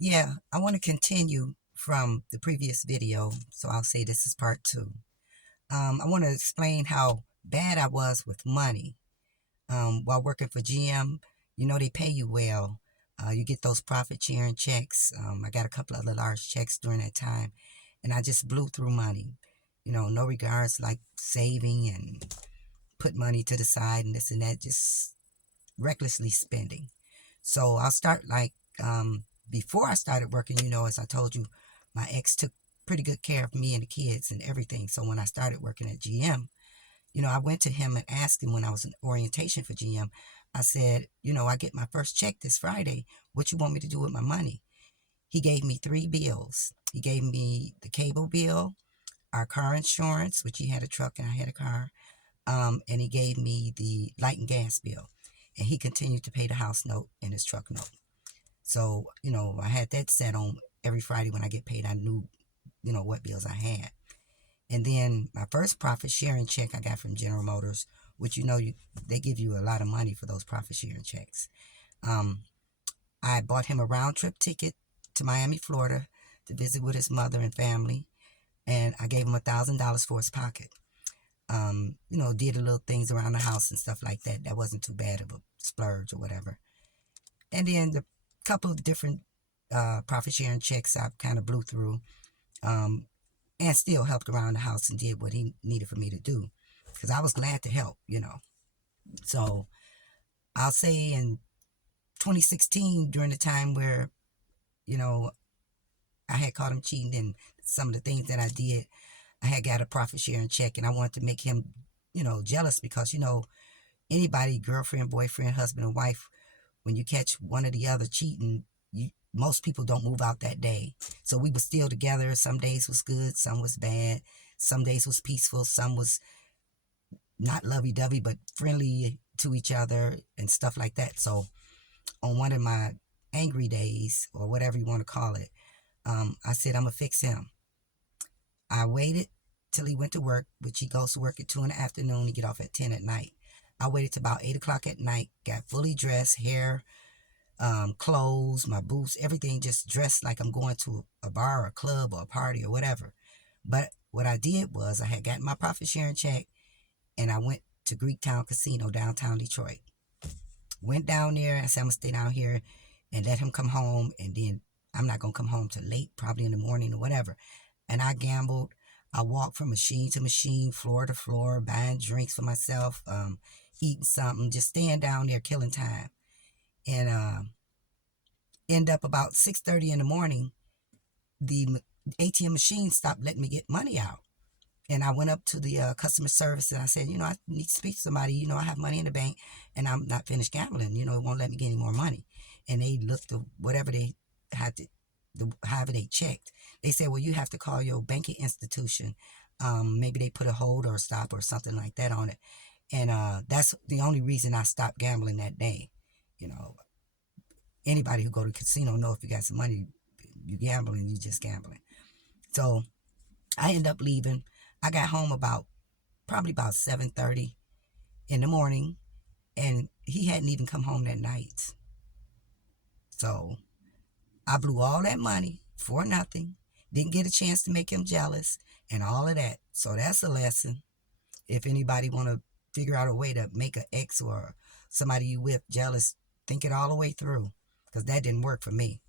Yeah, I want to continue from the previous video, so I'll say this is part two. I want to explain how bad I was with money while working for GM. You know, they pay you well. You get those profit sharing checks. I got a couple of other large checks during that time, and I just blew through money. You know, no regards like saving and put money to the side and this and that, just recklessly spending. So I'll start like before I started working, as I told you, my ex took pretty good care of me and the kids and everything. So when I started working at GM, I went to him and asked him when I was in orientation for GM. I said, I get my first check this Friday. What you want me to do with my money? He gave me three bills. He gave me the cable bill, our car insurance, which he had a truck and I had a car, and he gave me the light and gas bill. And he continued to pay the house note and his truck note. So, I had that set on every Friday when I get paid. I knew, what bills I had. And then my first profit sharing check I got from General Motors, which they give you a lot of money for those profit sharing checks. Um, I bought him a round trip ticket to Miami, Florida, to visit with his mother and family, and I gave him $1,000 for his pocket. Did a little things around the house and stuff like that. That wasn't too bad of a splurge or whatever. And then the couple of different profit sharing checks I kind of blew through, um, and still helped around the house and did what he needed for me to do because I was glad to help. So I'll say in 2016, during the time where, you know, I had caught him cheating in some of the things that I did, I had got a profit sharing check and I wanted to make him, jealous because, anybody, girlfriend, boyfriend, husband, and wife, when you catch one or the other cheating, most people don't move out that day. So we were still together. Some days was good, some was bad. Some days was peaceful, some was not lovey-dovey, but friendly to each other and stuff like that. So on one of my angry days, or whatever you want to call it, I said, I'm going to fix him. I waited till he went to work, which he goes to work at 2 in the afternoon. He get off at 10 at night. I waited till about 8 o'clock at night, got fully dressed, hair, clothes, my boots, everything, just dressed like I'm going to a bar or a club or a party or whatever. But what I did was I had gotten my profit sharing check and I went to Greektown Casino, downtown Detroit. Went down there. I said, I'm going to stay down here and let him come home. And then I'm not going to come home till late, probably in the morning or whatever. And I gambled. I walked from machine to machine, floor to floor, buying drinks for myself, eating something, just staying down there, killing time. And end up about 6:30 in the morning, the ATM machine stopped letting me get money out. And I went up to the customer service and I said, I need to speak to somebody. I have money in the bank and I'm not finished gambling. It won't let me get any more money. And they looked at whatever they had to, however they checked. They said, well, you have to call your banking institution. Maybe they put a hold or a stop or something like that on it. And that's the only reason I stopped gambling that day. You know, Anybody who go to the casino know if you got some money, you gambling, you just gambling. So I ended up leaving. I got home probably about 7:30 in the morning, and he hadn't even come home that night. So I blew all that money for nothing. Didn't get a chance to make him jealous and all of that. So that's a lesson. If anybody want to figure out a way to make an ex or somebody you with jealous, think it all the way through, because that didn't work for me.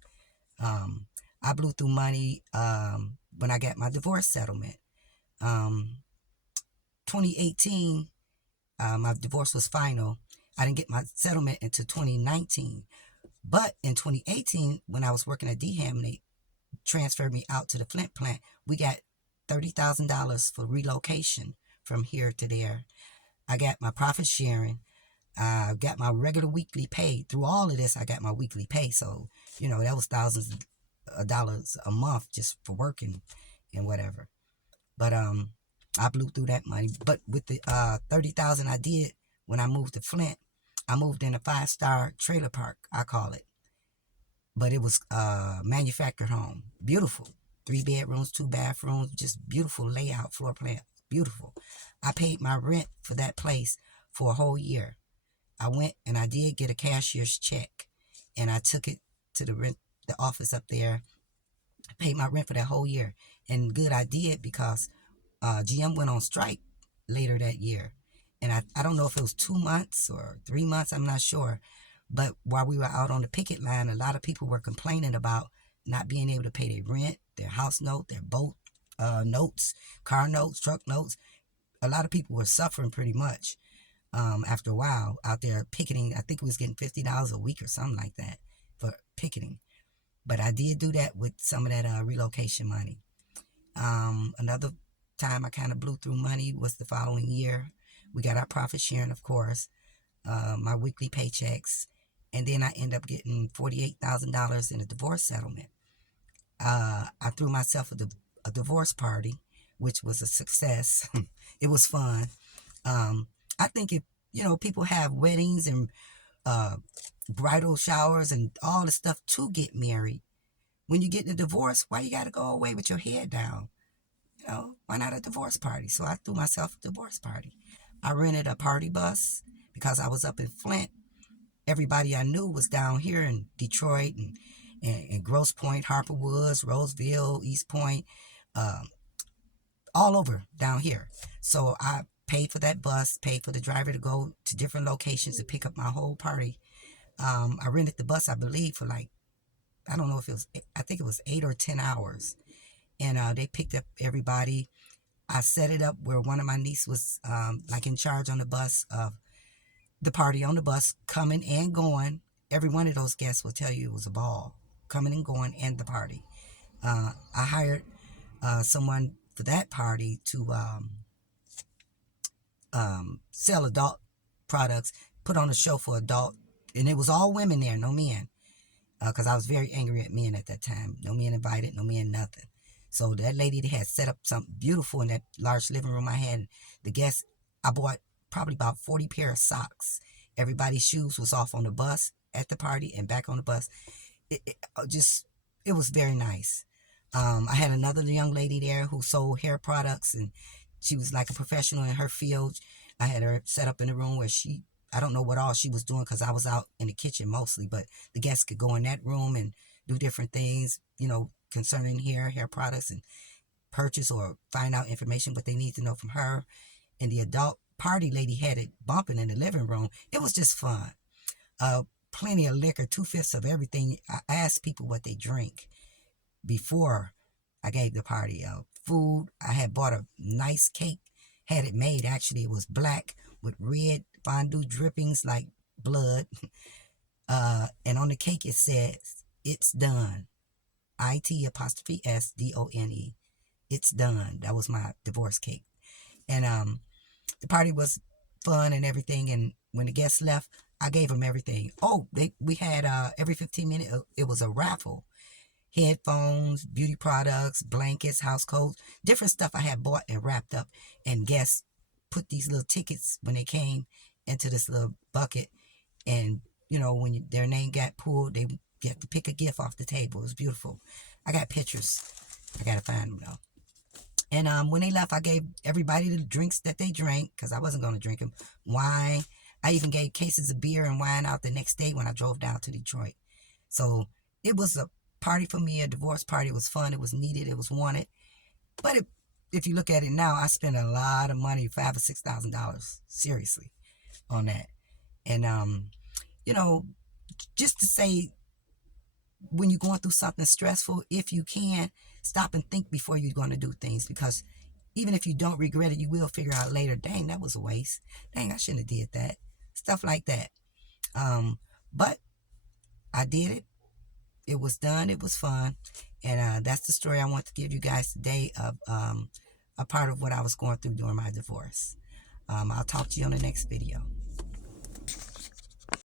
Um, I blew through money when I got my divorce settlement. Um, 2018, my divorce was final. I didn't get my settlement until 2019. But in 2018, when I was working at DHAM, they transferred me out to the Flint plant. We got $30,000 for relocation from here to there. I got my profit sharing. I got my regular weekly pay. Through all of this, I got my weekly pay. So, that was thousands of dollars a month just for working and whatever. But I blew through that money. But with the 30,000 I did when I moved to Flint, I moved in a 5-star trailer park, I call it. But it was a manufactured home. Beautiful. 3 bedrooms, 2 bathrooms, just beautiful layout, floor plan. Beautiful. I paid my rent for that place for a whole year. I went and I did get a cashier's check, and I took it to the rent the office up there. I paid my rent for that whole year. And good, I did, because GM went on strike later that year. And I don't know if it was 2 months or 3 months, I'm not sure. But while we were out on the picket line, a lot of people were complaining about not being able to pay their rent, their house note, their boat notes, car notes, truck notes. A lot of people were suffering pretty much after a while out there picketing. I think we was getting $50 a week or something like that for picketing. But I did do that with some of that relocation money. Another time I kind of blew through money was the following year. We got our profit sharing, of course, my weekly paychecks. And then I ended up getting $48,000 in a divorce settlement. I threw myself a divorce party, which was a success. It was fun. I think if, people have weddings and bridal showers and all the stuff to get married, when you get a divorce, why you got to go away with your head down? Why not a divorce party? So I threw myself a divorce party. I rented a party bus because I was up in Flint. Everybody I knew was down here in Detroit and Grosse Pointe, Harper Woods, Roseville, East Point, all over down here. So I paid for that bus, paid for the driver to go to different locations to pick up my whole party. I rented the bus, I believe, for I don't know if it was, I think it was 8 or 10 hours. And they picked up everybody. I set it up where one of my nieces was in charge on the bus of the party on the bus, coming and going. Every one of those guests will tell you it was a ball, coming and going, and the party. I hired someone for that party to sell adult products, put on a show for adult, and it was all women there, no men, because I was very angry at men at that time. No men invited, no men nothing. So that lady had set up something beautiful in that large living room I had. The guests, I bought probably about 40 pair of socks. Everybody's shoes was off on the bus at the party and back on the bus. It was very nice. I had another young lady there who sold hair products, and she was like a professional in her field. I had her set up in a room where I don't know what all she was doing because I was out in the kitchen mostly, but the guests could go in that room and do different things, concerning hair products, and purchase or find out information what they need to know from her. And the adult party lady had it bumping in the living room. It was just fun. Plenty of liquor, 2/5 of everything. I asked people what they drink before I gave the party. Food, I had bought a nice cake, had it made. Actually, it was black with red fondue drippings like blood. And on the cake it says, "It's done." IT'Sdone. It's done. That was my divorce cake. And the party was fun and everything. And when the guests left, I gave them everything. Oh, we had every 15 minutes, it was a raffle. Headphones, beauty products, blankets, house coats, different stuff I had bought and wrapped up. And guests put these little tickets when they came into this little bucket. And, when their name got pulled, they get to pick a gift off the table. It was beautiful. I got pictures. I got to find them, though. And when they left, I gave everybody the drinks that they drank because I wasn't going to drink them. Wine. I even gave cases of beer and wine out the next day when I drove down to Detroit. So it was a party for me, a divorce party. It was fun. It was needed. It was wanted. But if you look at it now, I spent a lot of money, $5,000 or $6,000, seriously, on that. And, just to say, when you're going through something stressful, if you can, stop and think before you're going to do things, because even if you don't regret it, you will figure out later, dang, that was a waste. Dang, I shouldn't have did that. Stuff like that. But I did it. It was done. It was fun. And that's the story I want to give you guys today of a part of what I was going through during my divorce. I'll talk to you on the next video.